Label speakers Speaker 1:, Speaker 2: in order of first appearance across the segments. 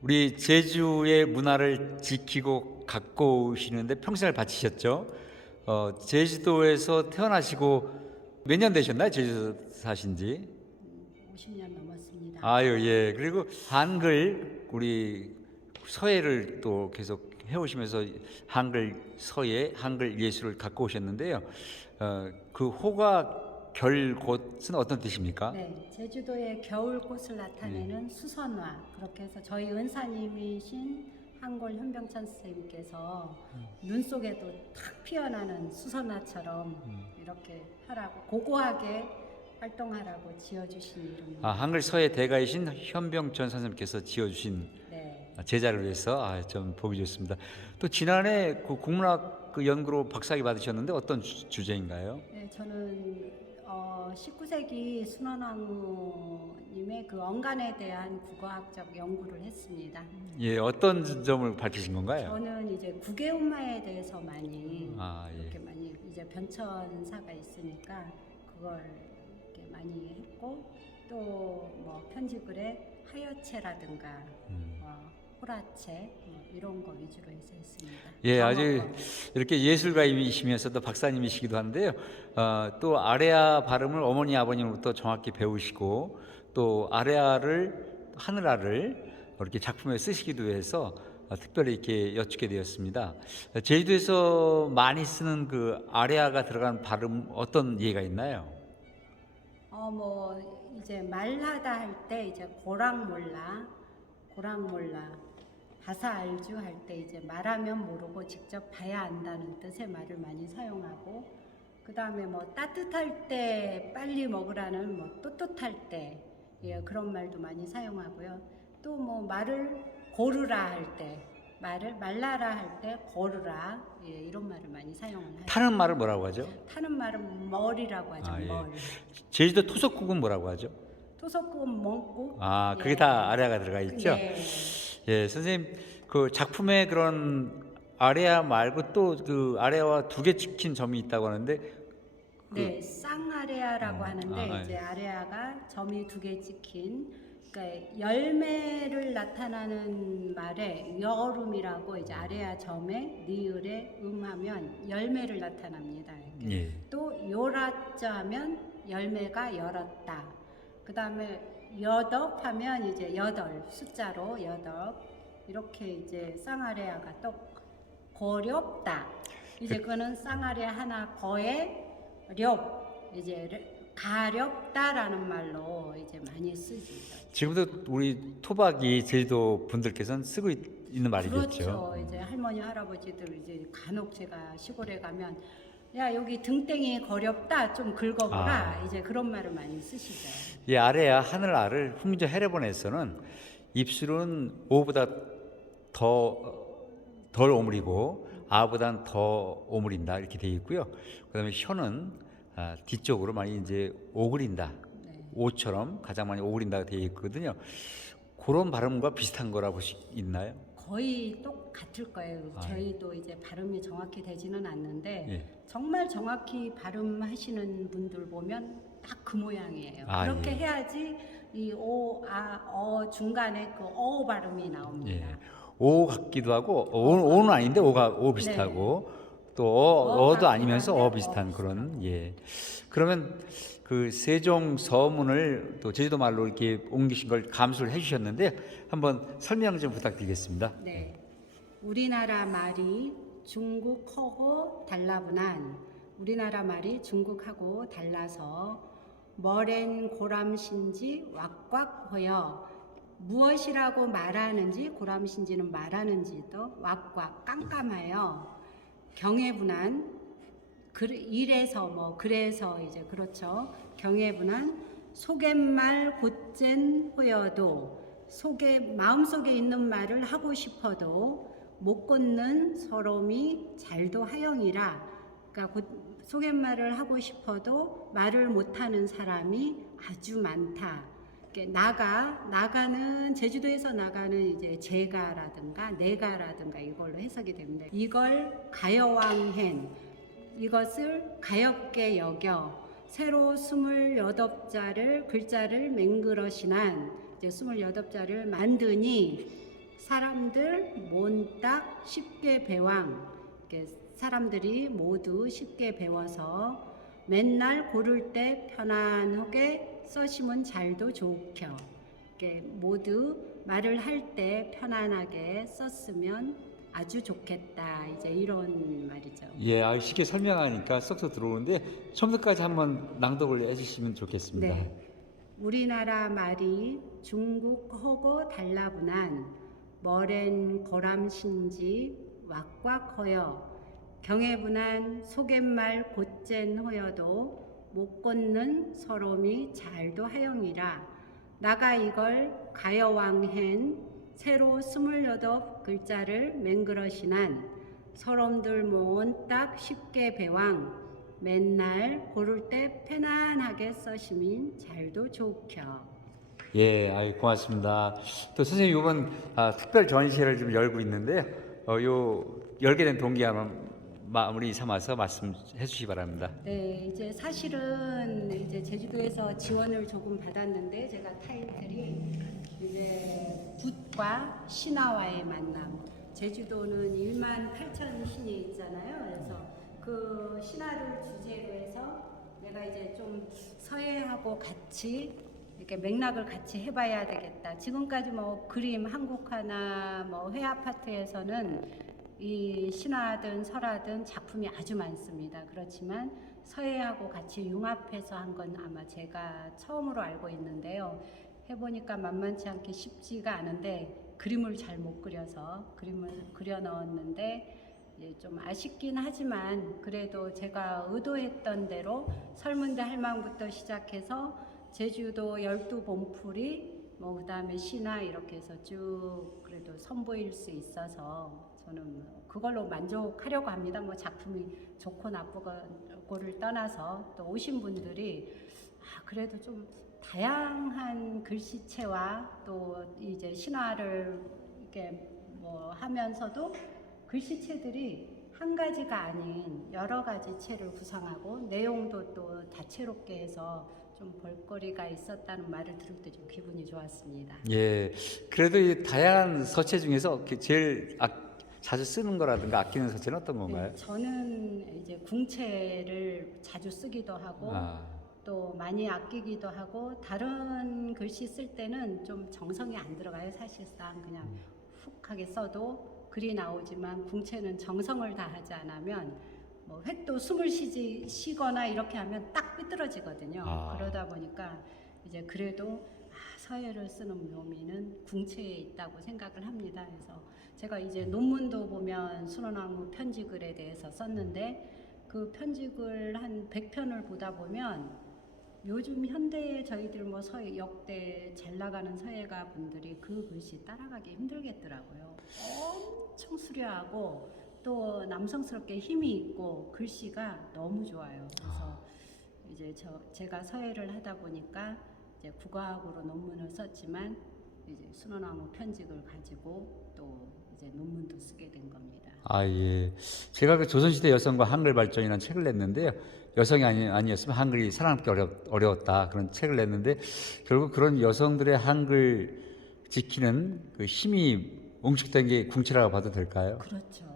Speaker 1: 우리 제주의 문화를 지키고 가꾸시는데 평생을 바치셨죠. 어, 제주도에서 태어나시고 몇 년 되셨나요? 제주도 사신지?
Speaker 2: 50년 넘었습니다.
Speaker 1: 아유 예. 그리고 한글 우리 서예를 또 계속 해오시면서 한글 서예, 한글 예술을 갖고 오셨는데요. 어, 그 호가 결곳은 어떤 뜻입니까?
Speaker 2: 네, 제주도의 겨울꽃을 나타내는 수선화 그렇게 해서 저희 은사님이신 한골 현병찬 선생님께서 눈 속에도 탁 피어나는 수선화처럼 이렇게 하라고 고고하게 활동하라고 지어주신 이름입니다.
Speaker 1: 아, 한글 서예 대가이신 현병천 선생님께서 지어주신
Speaker 2: 네,
Speaker 1: 제자를 위해서 아, 좀 보기 좋습니다. 또 지난해 그 국문학 그 연구로 박사학위 받으셨는데 어떤 주, 주제인가요?
Speaker 2: 네, 저는 어, 19세기 순원왕후님의 그 언간에 대한 국어학적 연구를 했습니다.
Speaker 1: 예, 어떤 점을 밝히신 건가요?
Speaker 2: 저는 이제 국외운마에 대해서 많이
Speaker 1: 아, 예.
Speaker 2: 이렇게 많이 이제 변천사가 있으니까 그걸 이렇게 많이 했고 또 뭐 편집글에 하여체라든가
Speaker 1: 음.
Speaker 2: 뭐 호라체 뭐 이런 거 위주로 해서 했습니다.
Speaker 1: 예, 아주
Speaker 2: 거.
Speaker 1: 이렇게 예술가이시면서도 박사님이시기도 한데요. 어, 또 아레아 발음을 어머니 아버님으로부터 정확히 배우시고 또 아레아를 하늘아를 이렇게 작품에 쓰시기도 해서 어, 특별히 이렇게 여쭙게 되었습니다. 어, 제주도에서 많이 쓰는 그 아레아가 들어간 발음 어떤 예가 있나요?
Speaker 2: 어 뭐 이제 말하다 할 때 이제 고랑 몰라 고랑 몰라 바사 알주 할 때 이제 말하면 모르고 직접 봐야 안다는 뜻의 말을 많이 사용하고 그 다음에 뭐 따뜻할 때 빨리 먹으라는 뭐 떳떳할 때 예, 그런 말도 많이 사용하고요. 또 뭐 말을 고르라 할 때 말을 말라라 할 때 고르라 예, 이런 말을 많이 하죠.
Speaker 1: 타는 말을 뭐라고 하죠?
Speaker 2: 타는 말은 머리라고 하죠.
Speaker 1: 아, 예.
Speaker 2: 머리.
Speaker 1: 제주도 토속국은 뭐라고 하죠?
Speaker 2: 토속은 먹고
Speaker 1: 아, 그게
Speaker 2: 예.
Speaker 1: 다 아레아가 들어가 있죠?
Speaker 2: 네.
Speaker 1: 예, 선생님 그 작품에 그런 아레아 말고 또 그 아레아와 두 개 찍힌 점이 있다고 하는데
Speaker 2: 네, 쌍아레아라고
Speaker 1: 음,
Speaker 2: 하는데
Speaker 1: 아,
Speaker 2: 이제 아레아가 점이 두 개 찍힌 그러니까 열매를 나타나는 말에 여름이라고 이제 아레아 점에 니을에 음하면 열매를 나타납니다. 이렇게.
Speaker 1: 예.
Speaker 2: 또 요라자 하면 열매가 열었다. 그 다음에 여덕 하면 이제 여덟 숫자로 여덕 이렇게 이제 쌍아레아가 또 고렵다. 이제 그거는 쌍아레아 하나 거에 렵 이제 르- 가렵다라는 말로 이제 많이 쓰죠.
Speaker 1: 지금도 우리 토박이 제주도 분들께서는 쓰고 있, 는 말이겠죠.
Speaker 2: 그렇죠. 이제 할머니 할아버지들 이제 간혹 제가 시골에 가면 야 여기 등땡이 거렵다 좀 긁어보라
Speaker 1: 아.
Speaker 2: 이제 그런 말을 많이 쓰시죠.
Speaker 1: 이 아래야 하늘 아를 흥저 해례본에서는 입술은 오보다 더 덜 오므리고 아보단 더 오므린다 이렇게 되어 있고요. 그다음에 혀는 아, 뒤쪽으로 많이 이제 오그린다.
Speaker 2: 네.
Speaker 1: 오처럼 가장 많이 오그린다 되어 있거든요. 그런 발음과 비슷한 거라고 있나요?
Speaker 2: 거의 똑같을 거예요.
Speaker 1: 아,
Speaker 2: 저희도 이제 발음이 정확히 되지는 않는데
Speaker 1: 예.
Speaker 2: 정말 정확히 발음하시는 분들 보면 딱 그 모양이에요.
Speaker 1: 아,
Speaker 2: 그렇게
Speaker 1: 예.
Speaker 2: 해야지 이 오, 아, 어 중간에 그 어 발음이 나옵니다.
Speaker 1: 예. 오 같기도 하고 오, 오는 아닌데 오가 오 비슷하고 또 어,
Speaker 2: 네. 어
Speaker 1: 어도
Speaker 2: 같기도
Speaker 1: 아니면서
Speaker 2: 어어
Speaker 1: 비슷한 그런 예. 그러면 그 세종 서문을 또 제주도 말로 이렇게 옮기신 걸 감수를 해주셨는데 한번 설명 좀 부탁드리겠습니다.
Speaker 2: 네. 우리나라 말이 중국하고 달라분한 우리나라 말이 중국하고 달라서 머렌 고람신지 왁꽉허여 무엇이라고 말하는지 고람신지는 말하는지도 왁꽉 깜깜하여 경해분한 그, 이래서 뭐 그래서 이제 그렇죠 경해분한 속갯말 곧젠 호여도 속에 마음속에 있는 말을 하고 싶어도 못 걷는 서러움이 잘도 하영이라 그러니까 곧 속갯말을 하고 싶어도 말을 못하는 사람이 아주 많다. 나가 나가는 제주도에서 나가는 이제 제가라든가 내가라든가 이걸로 해석이 됩니다. 이걸 가여왕행 이것을 가엽게 여겨 새로 스물여덟 자를 글자를 맹그러시난 이제 스물여덟 자를 만드니 사람들 몬딱 쉽게 배왕. 사람들이 모두 쉽게 배워서 맨날 고를 때 편안하게 써시면 잘도 이렇게 모두 말을 할 때 편안하게 썼으면 아주 좋겠다 이제 이런 말이죠.
Speaker 1: 예, 아, 쉽게 설명하니까 쏙쏙 들어오는데 처음부터까지 한번 낭독을 해주시면 좋겠습니다.
Speaker 2: 네. 우리나라 말이 중국하고 달라분한 머렌 거람신지 왁과 커여 경해분한 속갯말 곧젠 호여도 못 걷는 서롬이 잘도 하영이라 나가 이걸 가여왕hen 새로 스물여덟 글자를 맹그러시난 서롬들 모은 딱 쉽게 배왕 맨날 고를 때 편안하게 써시민 잘도 좋겨.
Speaker 1: 예, 아유 고맙습니다. 또 선생님 이번 아, 특별 전시회를 좀 열고 있는데요. 어, 요 열게 된 동기 한번 마무리 삼아서 말씀해 주시기 바랍니다.
Speaker 2: 네, 이제 사실은 이제 제주도에서 지원을 조금 받았는데 제가 타이틀이 이제 붓과 신화와의 만남. 제주도는 1만 8천 신이 있잖아요. 그래서 그 신화를 주제로 해서 내가 이제 좀 서예하고 같이 이렇게 맥락을 같이 해봐야 되겠다. 지금까지 뭐 그림 한국화나 뭐 회아파트에서는 이 신화든 설화든 작품이 아주 많습니다. 그렇지만 서예하고 같이 융합해서 한 건 아마 제가 처음으로 알고 있는데요. 해보니까 만만치 않게 쉽지가 않은데 그림을 잘 못 그려서 그림을 그려 넣었는데 예, 좀 아쉽긴 하지만 그래도 제가 의도했던 대로 설문대 할망부터 시작해서 제주도 열두 봉풀이 뭐 그다음에 신화 이렇게 해서 쭉 그래도 선보일 수 있어서 저는 뭐 그걸로 만족하려고 합니다. 뭐 작품이 좋고 나쁘고를 떠나서 또 오신 분들이 아, 그래도 좀 다양한 글씨체와 또 이제 신화를 이렇게 뭐 하면서도 글씨체들이 한 가지가 아닌 여러 가지 체를 구성하고 내용도 또 다채롭게 해서 좀 볼거리가 있었다는 말을 들을 때 좀 기분이 좋았습니다.
Speaker 1: 예, 그래도 이 다양한 서체 중에서 그 제일 아, 자주 쓰는 거라든가 아끼는 서체는 어떤 건가요?
Speaker 2: 네, 저는 이제 궁체를 자주 쓰기도 하고
Speaker 1: 아,
Speaker 2: 또 많이 아끼기도 하고 다른 글씨 쓸 때는 좀 정성이 안 들어가요. 사실상 그냥
Speaker 1: 음.
Speaker 2: 훅하게 써도 글이 나오지만 궁체는 정성을 다하지 않으면 뭐 획도 숨을 쉬지 쉬거나 이렇게 하면 딱 삐뚤어지거든요.
Speaker 1: 아.
Speaker 2: 그러다 보니까 이제 그래도 아, 서예를 쓰는 묘미는 궁체에 있다고 생각을 합니다. 그래서 제가 이제 논문도 보면 순원왕후 편지글에 대해서 썼는데 그 편지글 한 100편을 보다 보면 요즘 현대에 저희들 뭐 서예 역대 잘 나가는 서예가 분들이 그 글씨 따라가기 힘들겠더라고요. 엄청 수려하고 또 남성스럽게 힘이 있고 글씨가 너무 좋아요. 그래서 이제 저 제가 서예를 하다 보니까 이제 국어학으로 논문을 썼지만 이제 순원왕후 편집을 가지고 또 이제 논문도 쓰게 된 겁니다.
Speaker 1: 아 예. 제가 그 조선시대 여성과 한글 발전이라는 책을 냈는데요. 여성이 아니, 아니었으면 한글이 살아남기 어려, 어려웠다 그런 책을 냈는데 결국 그런 여성들의 한글 지키는 그 힘이 뭉축된 게 궁치라고 봐도 될까요?
Speaker 2: 그렇죠.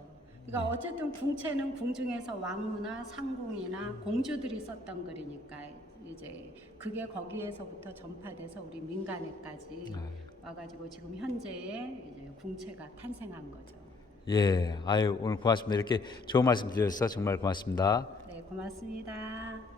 Speaker 2: 그러니까 어쨌든 궁체는 궁중에서 왕후나 상궁이나 공주들이 썼던 글이니까 이제 그게 거기에서부터 전파돼서 우리 민간에까지
Speaker 1: 아,
Speaker 2: 와가지고 지금 현재의 궁체가 탄생한 거죠.
Speaker 1: 예, 아유 오늘 고맙습니다. 이렇게 좋은 말씀 드려주셔서 정말 고맙습니다.
Speaker 2: 네, 고맙습니다.